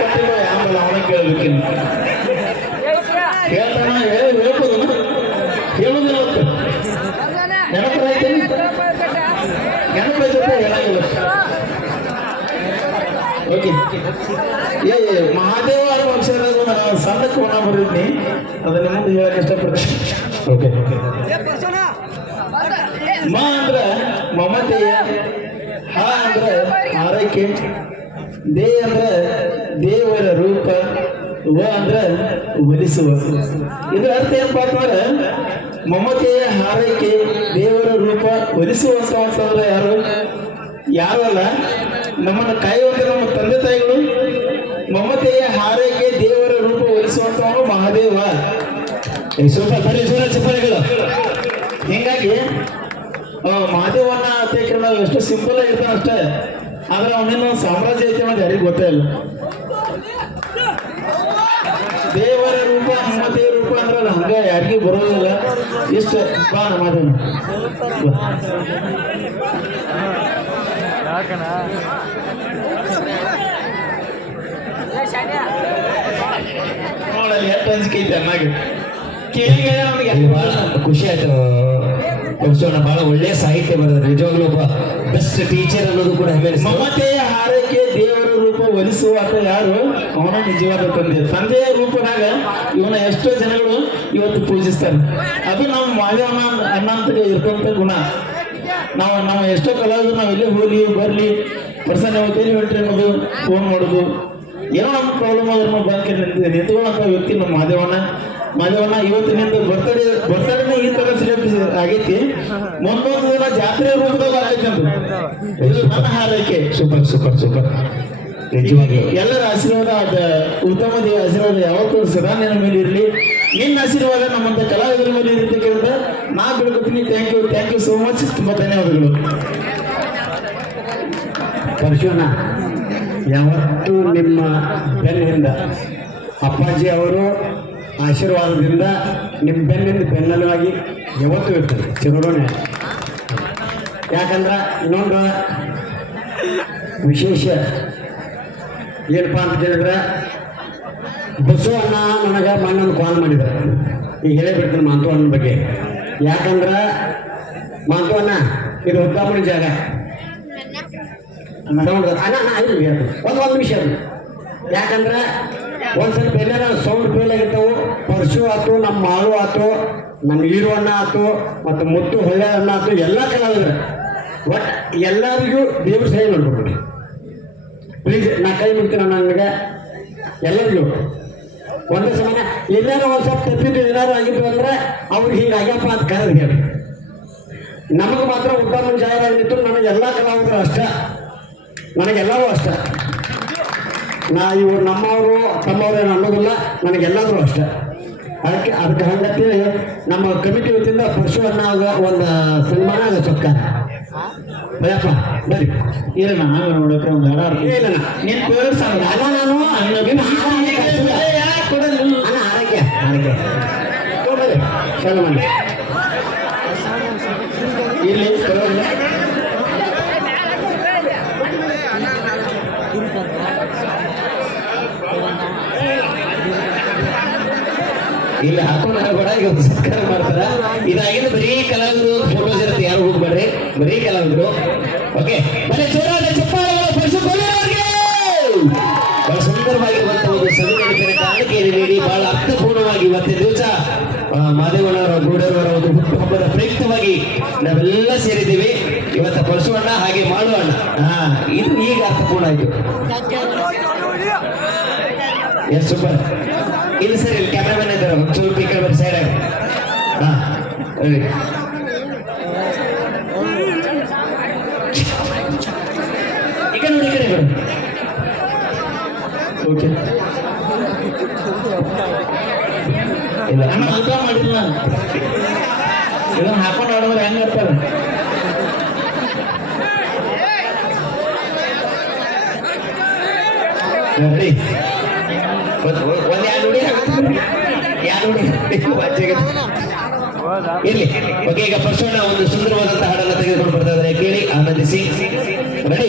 ಅವನ ಹೇಳ್ಬೋದು ಹೇಳುದಿಲ್ಲ ಅವತ್ತು ನೆನಪೈತೆ ನೆನಪೈತೆ ಹೇಳಂಗಿಲ್ಲ ಓಕೆ ಏ ಮಹಾದೇವ ಅನ್ನೋ ಅಕ್ಷರ ನಾನು ಸಣ್ಣ ಕೋಣ ಬರೀನಿ ಅದನ್ನ ಮುಂದೆ ಹೇಳಕ್ ಇಷ್ಟಪಡ್ತೀನಿ ಓಕೆ ಮಾ ಅಂದ್ರ ಮಮತೆಯ, ಹಾ ಅಂದ್ರ ಆರೈಕೆ. ದೇ ಅಂದ್ರ ದೇವರ ರೂಪ ವ ಅಂದ್ರ ಒಲಿಸುವ ಇದ್ರ ಅರ್ಥ ಏನಪ್ಪಾ ಪಾತ್ರ ಮಮತೆಯ ಹಾರೈಕೆ ದೇವರ ರೂಪ ಒಲಿಸುವಂತ ಅಂತಂದ್ರೆ ಯಾರು? ಯಾರು ನಮ್ಮನ್ನು ಕಾಯುವಂತ ನಮ್ಮ ತಂದೆ ತಾಯಿಗಳು. ಮಮತೆಯ ಹಾರೈಕೆ ದೇವರ ರೂಪ ಒಲಿಸುವಂತವನು ಮಹಾದೇವ. ಸ್ವಲ್ಪ ಜೋರ ಹಿಂಗಾಗಿ ಮಹಾದೇವನ ಅತ್ಯಕ್ಕೆ ಎಷ್ಟು ಸಿಂಪಲ್ ಆಗಿರ್ತಾನೆ ಅಷ್ಟೇ ಆದ್ರೆ ಅವನೇನು ಸಾಮ್ರಾಜ್ಯ ಐತೆ ಅನ್ನೋದು ಯಾರಿಗೂ ಗೊತ್ತೇ ಇಲ್ಲ. ದೇವರ ರೂಪ ಮಮತೆಯ ರೂಪ ಅಂದ್ರೆ ಅದು ಹಂಗ ಯಾರಿಗೂ ಬರೋದಿಲ್ಲ. ಇಷ್ಟ. ಬಾ ಬಾ. ನೋಡಲ್ಲಿ ಎಷ್ಟು ಅಂಜಿಕೆ ಐತೆ ಅನ್ನಾಗ ಕೇಳಿ ನಮಗೆ ಬಹಳ ಖುಷಿ ಆಯ್ತು. ಬಹಳ ಒಳ್ಳೆ ಸಾಹಿತ್ಯ ಬರೆದ್ರೆ ನಿಜವಾಗ್ಲೂ ಒಬ್ಬ ಬೆಸ್ಟ್ ಟೀಚರ್ ಅನ್ನೋದು ಕೂಡ. ಮಮತೆಯ ಹಾರೈಕೆ ದೇವರ ರೂಪ ಒಲಿಸುವ ಆತ ಯಾರು? ಅವನ ನಿಜವಾದ ತಂದೆ. ತಂದೆಯ ರೂಪದಾಗ ಇವನ ಎಷ್ಟೋ ಜನಗಳು ಇವತ್ತು ಪೂಜಿಸ್ತಾರೆ. ಅದು ನಮ್ಮ ಮಾದೇವನ ಅಂತ ಇರ್ತಂತ ಗುಣ. ನಾವು ನಾವು ಎಷ್ಟೋ ಕಲಾವಿದ್ರು ನಾವು ಎಲ್ಲಿ ಹೋಗ್ಲಿ ಬರ್ಲಿ ಪರ್ಸನ್ ಯಾವತ್ತೇಲಿ ಹೊಂಟ್ರಿ ಅನ್ನೋದು ಫೋನ್ ಮಾಡೋದು. ಏನೋ ನಮ್ಮ ಪ್ರಾಬ್ಲಮ್ ಆದ್ರೂ ಬಂಕೆ ನಿಂತು ನಿಂತ್ಕೊಳ್ಳೋಂಥ ವ್ಯಕ್ತಿ ನಮ್ಮ ಮಾದೇವಣ್ಣ ಮಾದೇವಣ್ಣ ಇವತ್ತಿನಿಂದ ಬರ್ತಡೇ ಬರ್ತಡೇನೆ ಈ ತರ ಸೆಲೆಬ್ರೇಟ್ ಆಗೈತಿ. ದಿನ ಜಾತ್ರೆ ರೂಪದಾಗ ಆಗೈತಿ ಇದು ನನ್ನ ಹಾರೈಕೆ. Super super super. ಎಲ್ಲರ ಆಶೀರ್ವಾದ ಅದ ಉತ್ತಮ ದೇವ ಆಶೀರ್ವಾದ ಯಾವತ್ತೂ ಸದಾ ನನ್ನ ಮೇಲೆ ಇರಲಿ. ನಿನ್ನ ಆಶೀರ್ವಾದ ನಮ್ಮಂತ ಕಲಾವಿದರ ಮೇಲೆ ಇರ್ತಕ್ಕಂಥ ನಾ ಬಿಡ್ಕೊತೀನಿ. Thank you thank you so much ತುಂಬಾ ಧನ್ಯವಾದಗಳು. ಪರಶುವನ ಯಾವತ್ತೂ ನಿಮ್ಮ ಬೆನ್ನಿಂದ ಅಪ್ಪಾಜಿ ಅವರು ಆಶೀರ್ವಾದದಿಂದ ನಿಮ್ಮ ಬೆನ್ನಿಂದ ಬೆನ್ನಲವಾಗಿ ಯಾವತ್ತೂ ಇರ್ತದೆ ಚಿರೋಣೆ ಯಾಕಂದ್ರೆ ಇನ್ನೊಂದು ವಿಶೇಷ ಏನಪ್ಪ ಅಂತ ಕೇಳಿದ್ರೆ ಬಸವಣ್ಣ ನನಗೆ ಮಣ್ಣನ್ನು ಕಾಲ್ ಮಾಡಿದ್ರು ಈಗ ಹೇಳೇ ಬಿಡ್ತೀನಿ ಮಾಂತು ಅಣ್ಣನ ಬಗ್ಗೆ. ಯಾಕಂದ್ರೆ, ಮಾಂತು ಅಣ್ಣ, ಇದು ಉದ್ದಾಮಣಿ ಜಾಗ. ಸೌಂಡ್ ಅಣ್ಣ ಒಂದು ಒಂದು ಅದು ಯಾಕಂದ್ರೆ ಒಂದ್ಸಲ ಬೇರೆ ಸೌಂಡ್ ಫೇಲ್ ಆಗಿರ್ತಾವೆ. ಪರ್ಶು ಆತು ನಮ್ಮ ಮಾಳು ಆತು ನಮ್ಮ ಈರು ಅಣ್ಣ ಆತು, ಮತ್ತು ಮುತ್ತು ಹೊಳ್ಳೆ ಅಣ್ಣ ಆತು, ಎಲ್ಲ ಕಲಾವಿದ್ರು. ಒಟ್ ಎಲ್ಲರಿಗೂ ದೇವ್ರ ಸಹಾಯ ಮಾಡ್ಬಿಡ್ರಿ. ಪ್ಲೀಸ್ ನಾ ಕೈ ಮುಗ್ತೀನಿ ನನಗೆ ಎಲ್ಲರಿಗೂ. ಒಂದೇ ಸಮಾನ ಎಲ್ಲಾರು ಒಂದು ಸ್ವಲ್ಪ ತಪ್ಪಿದ್ದು ಏನಾರು ಆಗಿತ್ತು ಅಂದ್ರೆ ಅವ್ರಿಗೆ ಹಿಂಗೆ ಆಗ್ಯಪ್ಪ ಅಂತ ಕರೆದು ಹೇಳಿ ನಮಗೆ ಮಾತ್ರ ಉತ್ತಮ ಜಾಹೀರಾಗಿತ್ತು ನನಗೆ ಎಲ್ಲ ಕಲಾವಿದರು ಅಷ್ಟೇ. ನನಗೆಲ್ಲರೂ ಅಷ್ಟ. ನಾ ಇವ್ರು ನಮ್ಮವರು, ತಮ್ಮವರು ಏನು ಅನ್ನೋದಿಲ್ಲ ನನಗೆಲ್ಲರೂ ಅಷ್ಟ. ಅದಕ್ಕೆ ಅದಕ್ಕೆ ಹಂಗಂತೇಳಿ ನಮ್ಮ ಕಮಿಟಿ ವತಿಯಿಂದ ಪರಶು ಅನ್ನ ಒಂದು ಸನ್ಮಾನ ಸತ್ಕಾರ. ಇಲ್ಲ ನಾನು ನೋಡಕ್ಕೆ ಒಂದು ಹಾಡ. ಇಲ್ಲ ನಿನ್ ಅಲ್ಲ ನಾನು ಆರೋಗ್ಯ. ಆರೋಗ್ಯ. ತೊಗೊಳ್ಳಿ ಇಲ್ಲಿ ಪರವಾಗಿಲ್ಲ. ಇಲ್ಲಿ ಹಾಕೊಂಡು ಕೂಡ ಈಗ ಸಂಸ್ಕಾರ ಸತ್ಕಾರ ಮಾಡ್ತಾರ. ಇದಾಗಿದ್ದು ಬರೀ ಕಲಾವಿದರು ಫೋಟೋಸ್ ಬರೀ ಕಲಾವಿದರು ಓಕೆ ಬಲೆ ಜೋರಾದ ಚಪ್ಪಾಳೆಗಳ ಪಡಿಸಿಕೊಳ್ಳೋರಿಗೆ ಬಹಳ ಸುಂದರವಾಗಿರುವಂತ ಒಂದು ಸಭೆ ಕಾಣಿಕೆಯನ್ನು ನೀಡಿ, ಬಹಳ ಅರ್ಥಪೂರ್ಣವಾಗಿ ಇವತ್ತಿನ ದಿವಸ ಮಾದೇವಣ್ಣವರ ಗೂಡರವರ ಒಂದು ಹುಟ್ಟುಹಬ್ಬದ ಪ್ರಯುಕ್ತವಾಗಿ ನಾವೆಲ್ಲ ಸೇರಿದ್ದೀವಿ. ಇವತ್ತು ಬಳಸೋಣ ಹಾಗೆ ಮಾಡೋಣ ಹಾ ಇದು ಈಗ ಅರ್ಥಪೂರ್ಣ ಆಯ್ತು. ಎಸ್ ಸೂಪರ್ ಇಲ್ಲ ಸರ್, ಇಲ್ಲಿ ಕ್ಯಾಮ್ರಾಮನ್ ಇದ್ದಾರೆ. ಒಂಚೂರು ಈ ಕಡೆ ಸೈಡ್ ಹಾ ನೋಡಿ ಓಕೆ ಇಲ್ಲ. ಅಣ್ಣ ಊಟ ಮಾಡಿಲ್ಲ ಇದನ್ನ ಹಾಕೊಂಡು ಆಡಿದ್ರೆ ಹೆಂಗ್ ಇರ್ತಾರೆ ರೆಡಿ ಒಂದು ಎರಡು ನೋಡಿ. ಎರಡು ನುಡಿ. ಇರ್ಲಿ. ಓಕೆ ಈಗ ಪರ್ಸೋಣ ಒಂದು ಸುಂದರವಾದಂತಹ ಹಾಡನ್ನು ತೆಗೆದುಕೊಂಡು ಬರ್ತಾ ಇದ್ದಾರೆ. ಕೇಳಿ ಆನಂದಿಸಿ. ರೆಡಿ